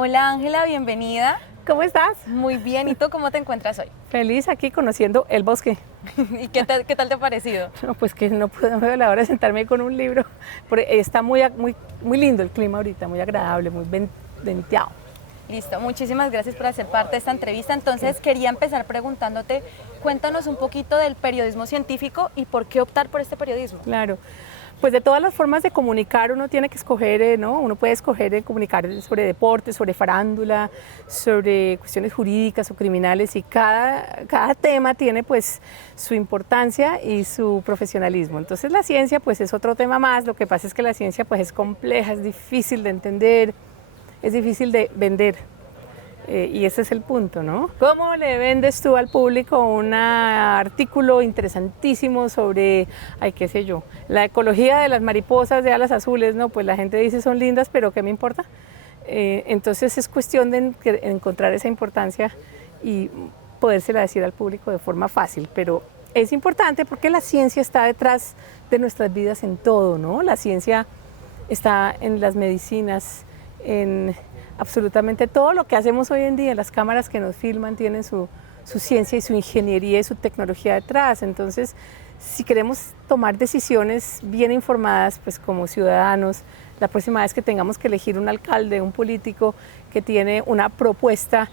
Hola Ángela, bienvenida. ¿Cómo estás? Muy bien, ¿y tú cómo te encuentras hoy? Feliz aquí conociendo el bosque. ¿Y qué tal te ha parecido? No, pues que no puedo ver la hora de sentarme con un libro. Está muy lindo el clima ahorita, muy agradable, muy venteado. Listo, muchísimas gracias por hacer parte de esta entrevista. Entonces quería empezar preguntándote, cuéntanos un poquito del periodismo científico y por qué optar por este periodismo. Claro. Pues de todas las formas de comunicar uno tiene que escoger, ¿no? Uno puede escoger comunicar sobre deportes, sobre farándula, sobre cuestiones jurídicas o criminales y cada tema tiene pues su importancia y su profesionalismo. Entonces la ciencia pues es otro tema más, lo que pasa es que la ciencia pues es compleja, es difícil de entender, es difícil de vender. Y ese es el punto, ¿no? ¿Cómo le vendes tú al público un artículo interesantísimo sobre, ay, qué sé yo, la ecología de las mariposas de alas azules? No, pues la gente dice son lindas, pero ¿qué me importa? Entonces es cuestión de encontrar esa importancia y podérsela decir al público de forma fácil, pero es importante porque la ciencia está detrás de nuestras vidas en todo, ¿no? La ciencia está en las medicinas, en absolutamente todo lo que hacemos hoy en día. Las cámaras que nos filman tienen su ciencia y su ingeniería y su tecnología detrás. Entonces, si queremos tomar decisiones bien informadas, pues como ciudadanos, la próxima vez que tengamos que elegir un alcalde, un político que tiene una propuesta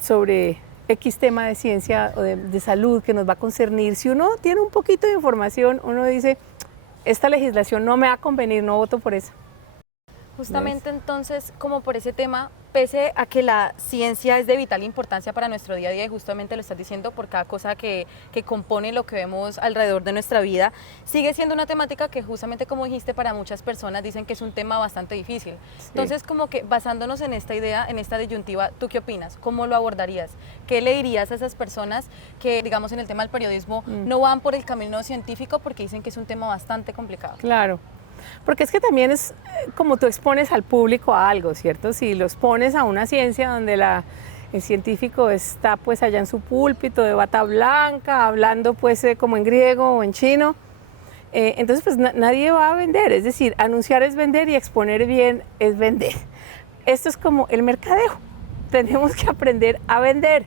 sobre X tema de ciencia o de salud que nos va a concernir, si uno tiene un poquito de información, uno dice, esta legislación no me va a convenir, no voto por eso. Justamente entonces, como por ese tema, pese a que la ciencia es de vital importancia para nuestro día a día, y justamente lo estás diciendo por cada cosa que compone lo que vemos alrededor de nuestra vida, sigue siendo una temática que justamente, como dijiste, para muchas personas dicen que es un tema bastante difícil. Sí. Entonces, como que basándonos en esta idea, en esta disyuntiva, ¿tú qué opinas? ¿Cómo lo abordarías? ¿Qué le dirías a esas personas que, digamos, en el tema del periodismo no van por el camino científico porque dicen que es un tema bastante complicado? Claro. Porque es que también es como tú expones al público a algo, ¿cierto? Si los pones a una ciencia donde el científico está pues allá en su púlpito de bata blanca, hablando pues como en griego o en chino, entonces pues nadie va a vender, es decir, anunciar es vender y exponer bien es vender. Esto es como el mercadeo, tenemos que aprender a vender.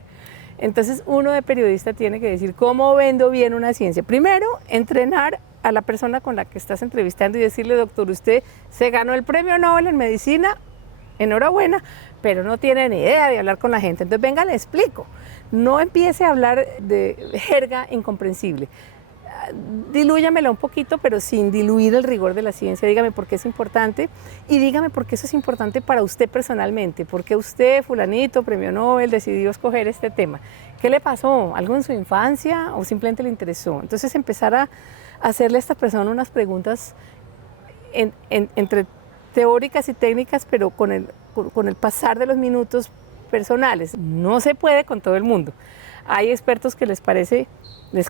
Entonces uno de periodista tiene que decir cómo vendo bien una ciencia. Primero, entrenar a la persona con la que estás entrevistando y decirle, doctor, usted se ganó el premio Nobel en medicina, enhorabuena, pero no tiene ni idea de hablar con la gente. Entonces venga, le explico. No empiece a hablar de jerga incomprensible. Dilúyamela un poquito, pero sin diluir el rigor de la ciencia. Dígame por qué es importante y dígame por qué eso es importante para usted personalmente. ¿Por qué usted, fulanito, premio Nobel, decidió escoger este tema? ¿Qué le pasó? ¿Algo en su infancia o simplemente le interesó? Entonces empezar a hacerle a esta persona unas preguntas entre teóricas y técnicas, pero con el pasar de los minutos personales. No se puede con todo el mundo. Hay expertos que les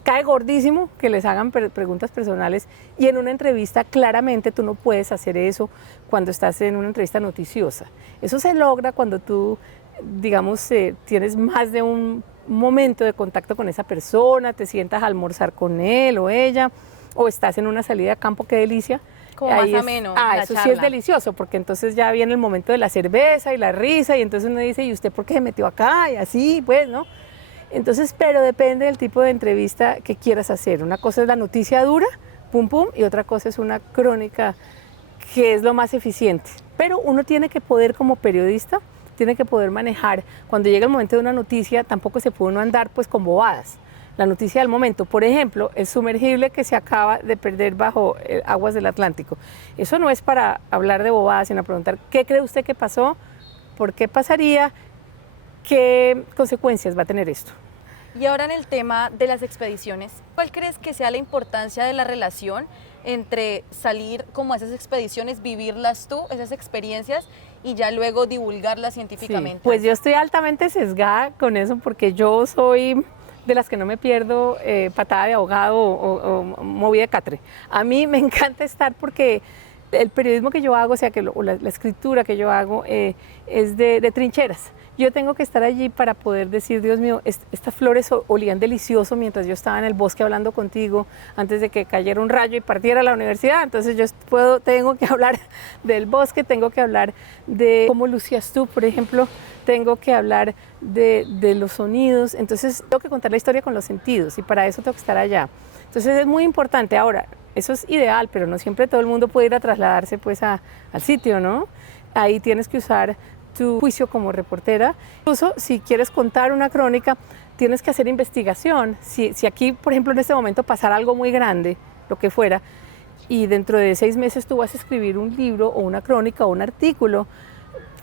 cae gordísimo que les hagan preguntas personales y en una entrevista claramente tú no puedes hacer eso cuando estás en una entrevista noticiosa. Eso se logra cuando tú, digamos, tienes más de un momento de contacto con esa persona, te sientas a almorzar con él o ella, o estás en una salida a campo, qué delicia. Como ahí más ameno. Eso sí es delicioso, porque entonces ya viene el momento de la cerveza y la risa, y entonces uno dice, ¿y usted por qué se metió acá? Y así, pues, ¿no? Entonces, pero depende del tipo de entrevista que quieras hacer. Una cosa es la noticia dura, pum, pum, y otra cosa es una crónica que es lo más eficiente. Pero uno tiene que poder, como periodista, tiene que poder manejar. Cuando llega el momento de una noticia, tampoco se puede uno andar pues con bobadas. La noticia del momento, por ejemplo, el sumergible que se acaba de perder bajo aguas del Atlántico. Eso no es para hablar de bobadas, sino preguntar, ¿qué cree usted que pasó? ¿Por qué pasaría? ¿Qué consecuencias va a tener esto? Y ahora en el tema de las expediciones, ¿cuál crees que sea la importancia de la relación entre salir como a esas expediciones, vivirlas tú, esas experiencias, y ya luego divulgarlas científicamente? Sí, pues yo estoy altamente sesgada con eso porque yo soy de las que no me pierdo patada de ahogado o movida de catre. A mí me encanta estar porque El periodismo que yo hago, o sea, o la escritura que yo hago es de trincheras. Yo tengo que estar allí para poder decir, Dios mío, estas flores olían delicioso mientras yo estaba en el bosque hablando contigo antes de que cayera un rayo y partiera la universidad. Entonces yo tengo que hablar del bosque, tengo que hablar de cómo lucías tú, por ejemplo, tengo que hablar de los sonidos. Entonces tengo que contar la historia con los sentidos y para eso tengo que estar allá. Entonces es muy importante. Ahora, eso es ideal, pero no siempre todo el mundo puede ir a trasladarse pues al sitio, ¿no? Ahí tienes que usar tu juicio como reportera. Incluso si quieres contar una crónica, tienes que hacer investigación. Si aquí, por ejemplo, en este momento pasara algo muy grande, lo que fuera, y dentro de 6 meses tú vas a escribir un libro o una crónica o un artículo,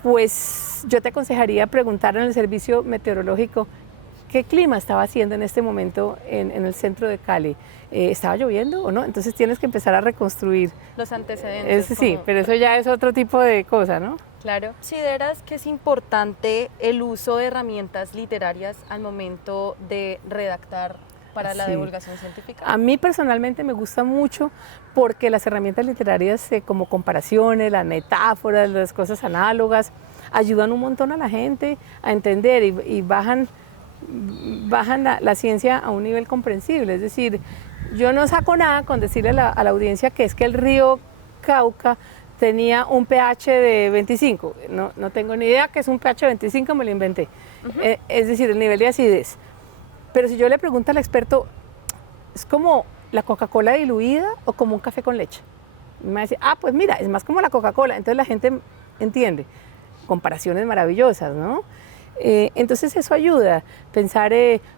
pues yo te aconsejaría preguntar en el servicio meteorológico qué clima estaba haciendo en este momento en el centro de Cali. ¿Estaba lloviendo o no? Entonces tienes que empezar a reconstruir. Los antecedentes. Sí, pero eso ya es otro tipo de cosa, ¿no? Claro. ¿Consideras que es importante el uso de herramientas literarias al momento de redactar para la divulgación científica? A mí personalmente me gusta mucho porque las herramientas literarias como comparaciones, las metáforas, las cosas análogas, ayudan un montón a la gente a entender y bajan la ciencia a un nivel comprensible. Es decir, yo no saco nada con decirle a la audiencia que es que el río Cauca tenía un pH de 25. No tengo ni idea que es un pH de 25, me lo inventé. Es decir, el nivel de acidez. Pero si yo le pregunto al experto, ¿es como la Coca-Cola diluida o como un café con leche? Y me va a decir, pues mira, es más como la Coca-Cola. Entonces la gente entiende. Comparaciones maravillosas, ¿no? Entonces eso ayuda a pensar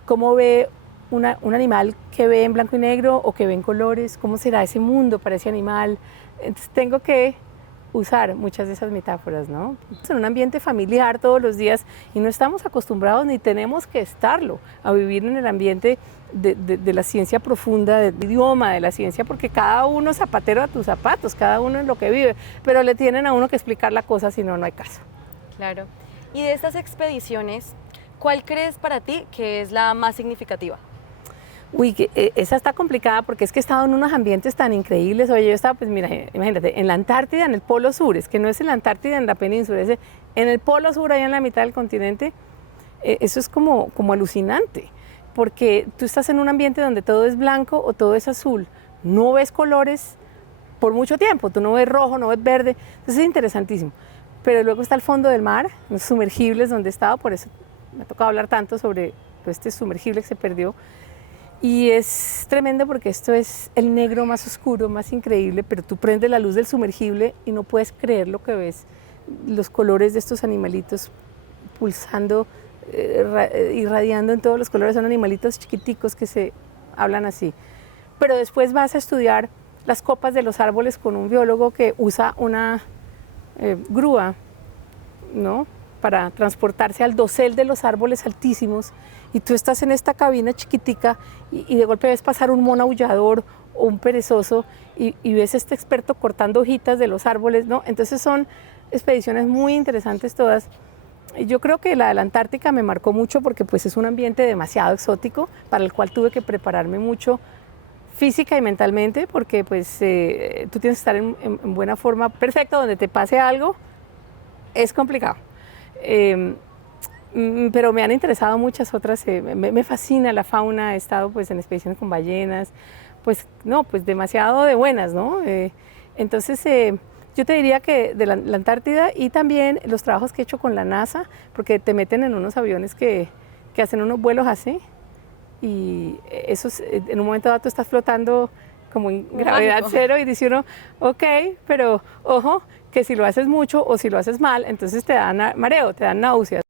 cómo ve un animal que ve en blanco y negro o que ve en colores, cómo será ese mundo para ese animal. Entonces tengo que usar muchas de esas metáforas, ¿no? En un ambiente familiar todos los días y no estamos acostumbrados ni tenemos que estarlo a vivir en el ambiente de la ciencia profunda, del idioma de la ciencia, porque cada uno es zapatero a tus zapatos, cada uno es lo que vive, pero le tienen a uno que explicar la cosa, si no, no hay caso. Claro. Y de estas expediciones, ¿cuál crees para ti que es la más significativa? Uy, esa está complicada porque es que he estado en unos ambientes tan increíbles. Oye, yo estaba, pues mira, imagínate, en la Antártida, en el Polo Sur, es que no es en la Antártida, en la península, es en el Polo Sur, allá en la mitad del continente. Eso es como alucinante, porque tú estás en un ambiente donde todo es blanco o todo es azul, no ves colores por mucho tiempo, tú no ves rojo, no ves verde, entonces es interesantísimo. Pero luego está el fondo del mar, los sumergibles donde he estado, por eso me ha tocado hablar tanto sobre este sumergible que se perdió. Y es tremendo porque esto es el negro más oscuro, más increíble, pero tú prendes la luz del sumergible y no puedes creer lo que ves. Los colores de estos animalitos pulsando, irradiando en todos los colores, son animalitos chiquiticos que se hablan así. Pero después vas a estudiar las copas de los árboles con un biólogo que usa una grúa, ¿no?, para transportarse al dosel de los árboles altísimos, y tú estás en esta cabina chiquitica y de golpe ves pasar un mono aullador o un perezoso y ves a este experto cortando hojitas de los árboles, ¿no? Entonces son expediciones muy interesantes todas. Yo creo que la de la Antártica me marcó mucho porque pues es un ambiente demasiado exótico para el cual tuve que prepararme mucho física y mentalmente, porque pues tú tienes que estar en buena forma perfecta. Donde te pase algo es complicado. Pero me han interesado muchas otras, me fascina la fauna, he estado pues en expediciones con ballenas, pues no, pues demasiado de buenas, ¿no? Entonces yo te diría que de la Antártida, y también los trabajos que he hecho con la NASA, porque te meten en unos aviones que hacen unos vuelos así, y eso en un momento dado tú estás flotando como en gravedad cero y dice uno, ok, pero ojo, que si lo haces mucho o si lo haces mal, entonces te dan mareo, te dan náuseas.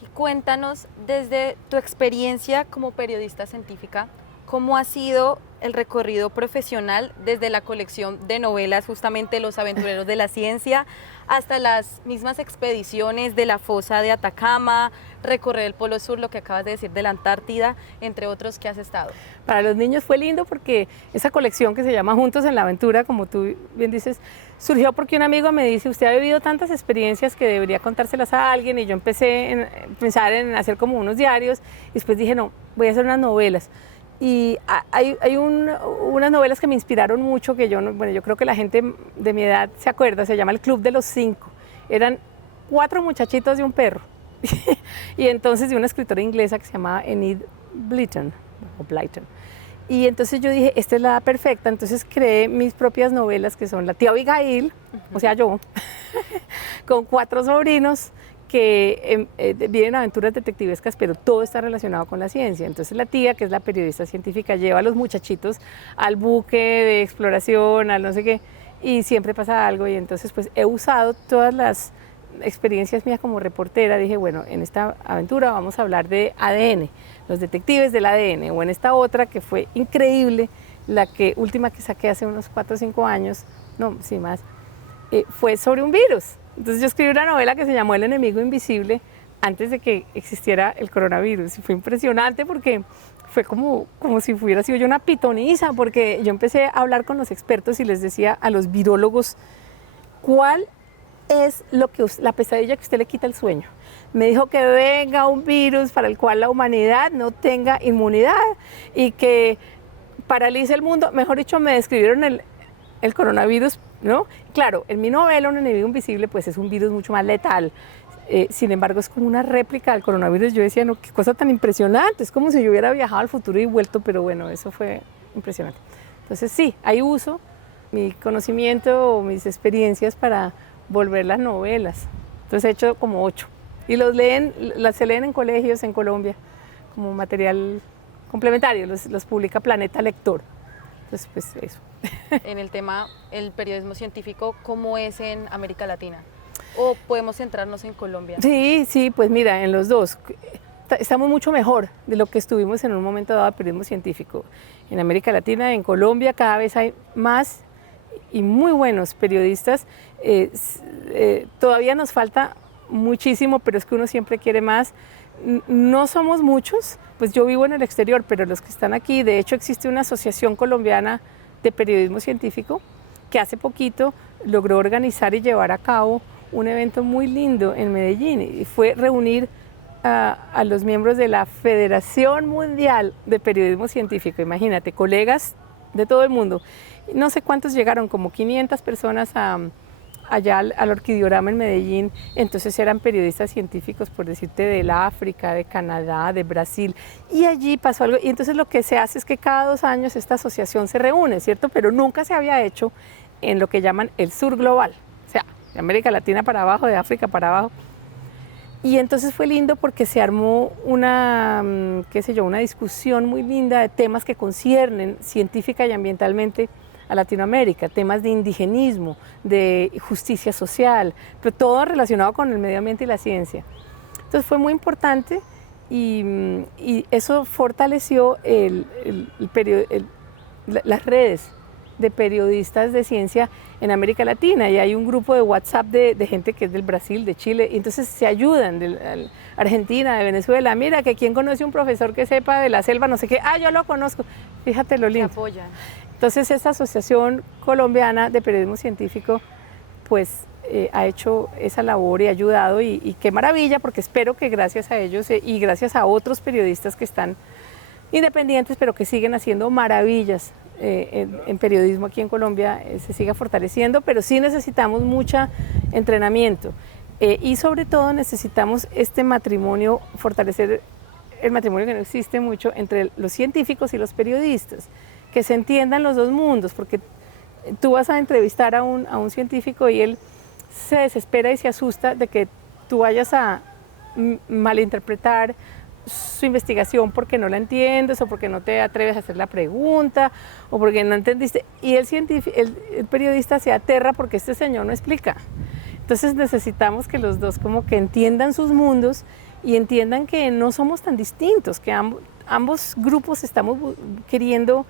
Y cuéntanos, desde tu experiencia como periodista científica, ¿cómo ha sido el recorrido profesional desde la colección de novelas, justamente Los Aventureros de la Ciencia, hasta las mismas expediciones de la fosa de Atacama, recorrer el Polo Sur, lo que acabas de decir de la Antártida, entre otros que has estado? Para los niños fue lindo porque esa colección que se llama Juntos en la Aventura, como tú bien dices, surgió porque un amigo me dice, usted ha vivido tantas experiencias que debería contárselas a alguien, y yo empecé a pensar en hacer como unos diarios, y después dije, no, voy a hacer unas novelas. Y hay unas novelas que me inspiraron mucho, que yo creo que la gente de mi edad se acuerda, se llama El Club de los Cinco. Eran 4 muchachitos y un perro. Y entonces de una escritora inglesa que se llamaba Enid Blyton, o Blyton. Y entonces yo dije, esta es la edad perfecta, entonces creé mis propias novelas, que son La tía Abigail, o sea yo, con 4 sobrinos, que vienen aventuras detectivescas, pero todo está relacionado con la ciencia. Entonces la tía, que es la periodista científica, lleva a los muchachitos al buque de exploración, al no sé qué, y siempre pasa algo. Y entonces pues he usado todas las experiencias mías como reportera. Dije, bueno, en esta aventura vamos a hablar de ADN, los detectives del ADN, o en esta otra que fue increíble, la última que saqué hace unos 4 o 5 años, no, sí más, fue sobre un virus. Entonces yo escribí una novela que se llamó El enemigo invisible antes de que existiera el coronavirus. Y fue impresionante porque fue como si hubiera sido yo una pitoniza, porque yo empecé a hablar con los expertos y les decía a los virólogos, ¿cuál es la pesadilla que usted le quita el sueño? Me dijo que venga un virus para el cual la humanidad no tenga inmunidad y que paralice el mundo. Mejor dicho, me describieron el coronavirus, ¿no? Claro, en mi novela Un enemigo invisible pues es un virus mucho más letal. Sin embargo, es como una réplica del coronavirus. Yo decía, no, qué cosa tan impresionante, es como si yo hubiera viajado al futuro y vuelto, pero bueno, eso fue impresionante. Entonces sí, ahí uso mi conocimiento o mis experiencias para volver las novelas. Entonces he hecho como 8 y se leen en colegios en Colombia como material complementario, los publica Planeta Lector. Entonces pues eso. En el tema, el periodismo científico, ¿cómo es en América Latina? ¿O podemos centrarnos en Colombia? Sí, pues mira, en los dos estamos mucho mejor de lo que estuvimos en un momento dado de periodismo científico. En América Latina, en Colombia, cada vez hay más y muy buenos periodistas. Todavía nos falta muchísimo, pero es que uno siempre quiere más. No somos muchos, pues yo vivo en el exterior, pero los que están aquí, de hecho existe una asociación colombiana de periodismo científico que hace poquito logró organizar y llevar a cabo un evento muy lindo en Medellín, y fue reunir a los miembros de la Federación Mundial de Periodismo Científico. Imagínate, colegas de todo el mundo. No sé cuántos llegaron, como 500 personas allá al Orquidiorama en Medellín. Entonces eran periodistas científicos, por decirte, del África, de Canadá, de Brasil, y allí pasó algo. Y entonces lo que se hace es que cada 2 años esta asociación se reúne, ¿cierto? Pero nunca se había hecho en lo que llaman el sur global, o sea, de América Latina para abajo, de África para abajo. Y entonces fue lindo porque se armó una discusión muy linda de temas que conciernen científica y ambientalmente a Latinoamérica, temas de indigenismo, de justicia social, pero todo relacionado con el medio ambiente y la ciencia. Entonces fue muy importante y eso fortaleció las redes de periodistas de ciencia en América Latina, y hay un grupo de WhatsApp de gente que es del Brasil, de Chile, y entonces se ayudan, de Argentina, de Venezuela. Mira, que quién conoce un profesor que sepa de la selva, no sé qué, yo lo conozco, fíjate lo lindo. Se apoyan. Entonces esta Asociación Colombiana de Periodismo Científico pues ha hecho esa labor y ha ayudado, y qué maravilla, porque espero que gracias a ellos y gracias a otros periodistas que están independientes pero que siguen haciendo maravillas en periodismo aquí en Colombia, se siga fortaleciendo, pero sí necesitamos mucho entrenamiento y sobre todo necesitamos este matrimonio, fortalecer el matrimonio que no existe mucho entre los científicos y los periodistas, que se entiendan los dos mundos, porque tú vas a entrevistar a un científico y él se desespera y se asusta de que tú vayas a malinterpretar su investigación porque no la entiendes, o porque no te atreves a hacer la pregunta, o porque no entendiste, y el periodista se aterra porque este señor no explica. Entonces necesitamos que los dos como que entiendan sus mundos y entiendan que no somos tan distintos, que ambos grupos estamos queriendo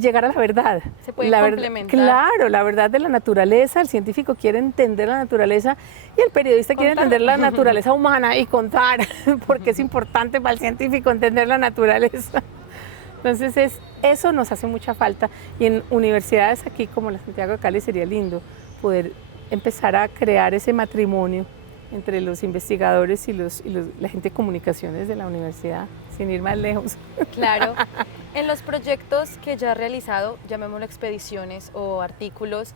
llegar a la verdad. Se pueden complementar. Claro, la verdad de la naturaleza. El científico quiere entender la naturaleza y el periodista quiere entender la naturaleza humana y contar, porque es importante para el científico entender la naturaleza. Entonces eso nos hace mucha falta, y en universidades aquí como la Santiago de Cali sería lindo poder empezar a crear ese matrimonio entre los investigadores y la gente de comunicaciones de la universidad, sin ir más lejos. Claro. En los proyectos que ya has realizado, llamémoslo expediciones o artículos,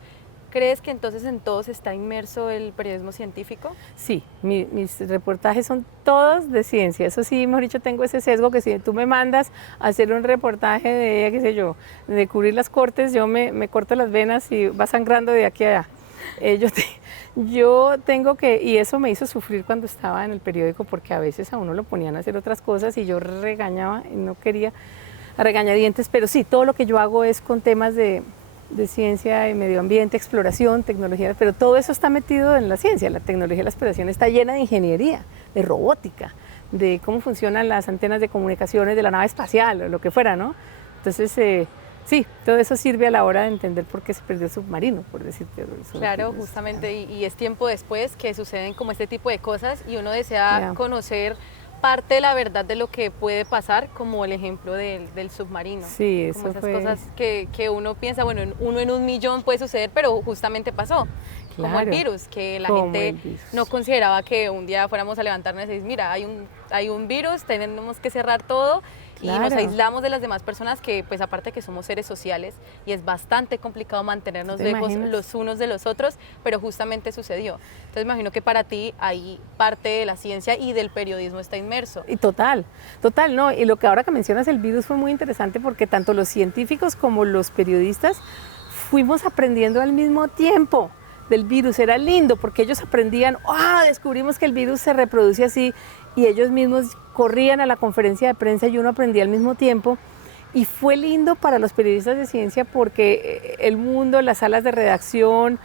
¿crees que entonces en todos está inmerso el periodismo científico? Sí, mis reportajes son todos de ciencia. Eso sí, mejor dicho, tengo ese sesgo que si tú me mandas a hacer un reportaje de, qué sé yo, de cubrir las cortes, yo me corto las venas y va sangrando de aquí a allá. Yo tengo que, y eso me hizo sufrir cuando estaba en el periódico, porque a veces a uno lo ponían a hacer otras cosas y yo regañaba y no quería a regañadientes, pero sí, todo lo que yo hago es con temas de ciencia y medio ambiente, exploración, tecnología, pero todo eso está metido en la ciencia. La tecnología de la exploración está llena de ingeniería, de robótica, de cómo funcionan las antenas de comunicaciones de la nave espacial o lo que fuera, ¿no? Entonces, sí, todo eso sirve a la hora de entender por qué se perdió el submarino, por decirte. Claro, justamente, y es tiempo después que suceden como este tipo de cosas y uno desea conocer parte de la verdad de lo que puede pasar, como el ejemplo del submarino. Sí, eso como esas fue... cosas que uno piensa, bueno, uno en un millón puede suceder, pero justamente pasó. Claro, como el virus, que la gente no consideraba que un día fuéramos a levantarnos y decir, mira, hay un virus, tenemos que cerrar todo. Claro. Y nos aislamos de las demás personas que, pues aparte que somos seres sociales y es bastante complicado mantenernos lejos los unos de los otros, pero justamente sucedió. Entonces me imagino que para ti ahí parte de la ciencia y del periodismo está inmerso. Y total, ¿no? Y lo que ahora que mencionas el virus fue muy interesante porque tanto los científicos como los periodistas fuimos aprendiendo al mismo tiempo del virus. Era lindo porque ellos aprendían, descubrimos que el virus se reproduce así, y ellos mismos corrían a la conferencia de prensa y uno aprendía al mismo tiempo. Y fue lindo para los periodistas de ciencia porque el mundo, las salas de redacción,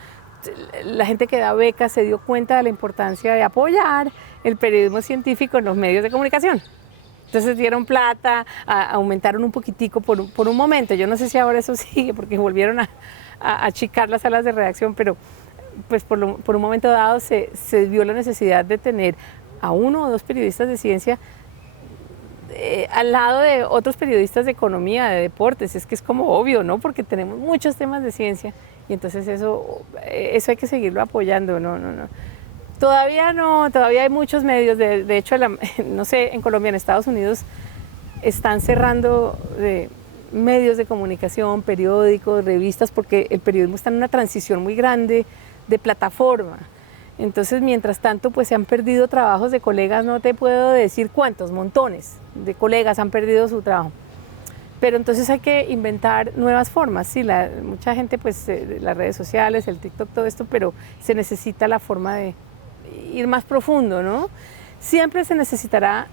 la gente que da becas se dio cuenta de la importancia de apoyar el periodismo científico en los medios de comunicación. Entonces dieron plata, aumentaron un poquitico por un momento. Yo no sé si ahora eso sigue porque volvieron a achicar las salas de redacción, pero pues por un momento dado se vio la necesidad de tener a uno o dos periodistas de ciencia al lado de otros periodistas de economía, de deportes. Es que es como obvio, ¿no? Porque tenemos muchos temas de ciencia y entonces eso hay que seguirlo apoyando. No. Todavía hay muchos medios, de hecho, no sé, en Colombia, en Estados Unidos, están cerrando medios de comunicación, periódicos, revistas, porque el periodismo está en una transición muy grande de plataforma. Entonces, mientras tanto, pues se han perdido trabajos de colegas, no te puedo decir cuántos, montones de colegas han perdido su trabajo. Pero entonces hay que inventar nuevas formas. Sí, mucha gente, pues, las redes sociales, el TikTok, todo esto, pero se necesita la forma de ir más profundo, ¿no? Siempre se necesitará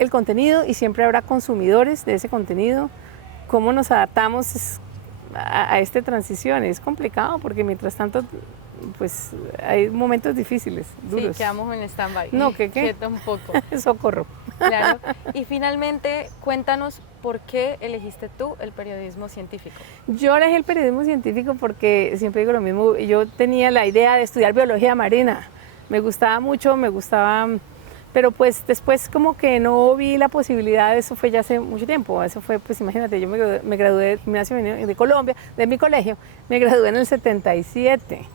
el contenido y siempre habrá consumidores de ese contenido. ¿Cómo nos adaptamos a esta transición? Es complicado porque mientras tanto, pues hay momentos difíciles, duros. Sí, quedamos en stand-by. No, ¿qué? Quieta un poco. Socorro. Claro. Y finalmente, cuéntanos por qué elegiste tú el periodismo científico. Yo elegí el periodismo científico porque siempre digo lo mismo. Yo tenía la idea de estudiar biología marina. Me gustaba mucho, pero pues después como que no vi la posibilidad. Eso fue ya hace mucho tiempo. Eso fue, pues imagínate, yo me gradué de Gimnasia de Colombia, de mi colegio. Me gradué en el 77.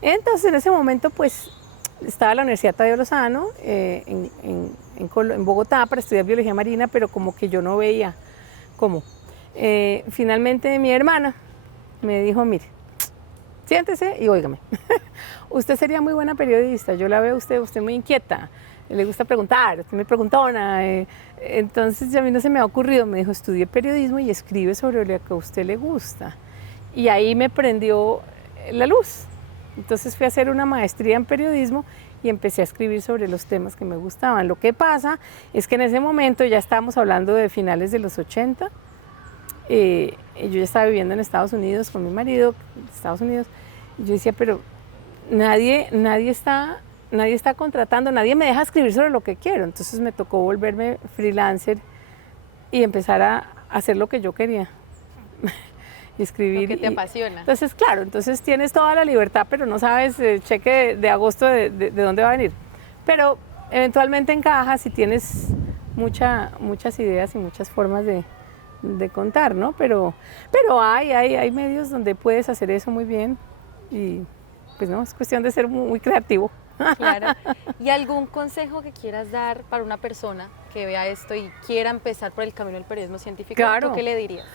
Entonces, en ese momento, pues, estaba la Universidad Tadeo Lozano en Bogotá para estudiar biología marina, pero como que yo no veía cómo. Finalmente, mi hermana me dijo, mire, siéntese y óigame, usted sería muy buena periodista, yo la veo a usted muy inquieta, le gusta preguntar, usted me preguntona. Entonces, a mí no se me ha ocurrido, me dijo, estudie periodismo y escribe sobre lo que a usted le gusta. Y ahí me prendió la luz. Entonces fui a hacer una maestría en periodismo y empecé a escribir sobre los temas que me gustaban. Lo que pasa es que en ese momento ya estábamos hablando de finales de los 80. Yo ya estaba viviendo en Estados Unidos con mi marido, Estados Unidos. Y yo decía, pero nadie está contratando, nadie me deja escribir sobre lo que quiero. Entonces me tocó volverme freelancer y empezar a hacer lo que yo quería. Y escribir. Lo que te apasiona. Entonces, claro, entonces tienes toda la libertad, pero no sabes el cheque de agosto de dónde va a venir. Pero eventualmente encaja si tienes muchas ideas y muchas formas de contar, ¿no? Pero hay medios donde puedes hacer eso muy bien y pues no, es cuestión de ser muy creativo. Claro. ¿Y algún consejo que quieras dar para una persona que vea esto y quiera empezar por el camino del periodismo científico? Claro. ¿Tú qué le dirías?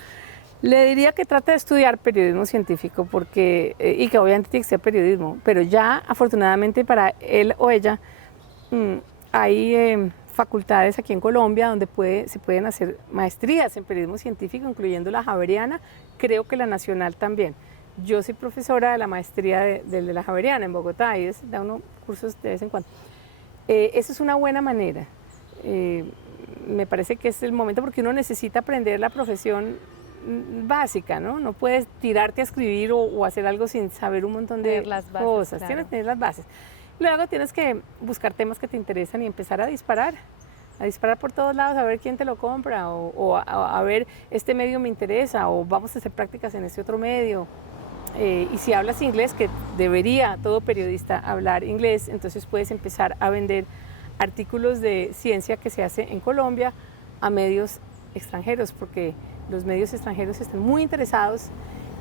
Le diría que trate de estudiar periodismo científico porque, y que obviamente tiene que ser periodismo, pero ya afortunadamente para él o ella hay facultades aquí en Colombia donde se pueden hacer maestrías en periodismo científico, incluyendo la Javeriana, creo que la Nacional también. Yo soy profesora de la maestría de la Javeriana en Bogotá y da unos cursos de vez en cuando. Eso es una buena manera. Me parece que es el momento porque uno necesita aprender la profesión básica, ¿no? No puedes tirarte a escribir o hacer algo sin saber un montón de Las bases, cosas. claro. Tienes que tener las bases. Luego tienes que buscar temas que te interesan y empezar a disparar por todos lados, a ver quién te lo compra o a ver, este medio me interesa o vamos a hacer prácticas en este otro medio. Y si hablas inglés, que debería todo periodista hablar inglés, entonces puedes empezar a vender artículos de ciencia que se hace en Colombia a medios extranjeros, porque los medios extranjeros están muy interesados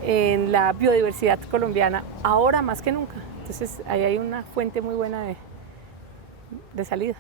en la biodiversidad colombiana ahora más que nunca. Entonces ahí hay una fuente muy buena de salida.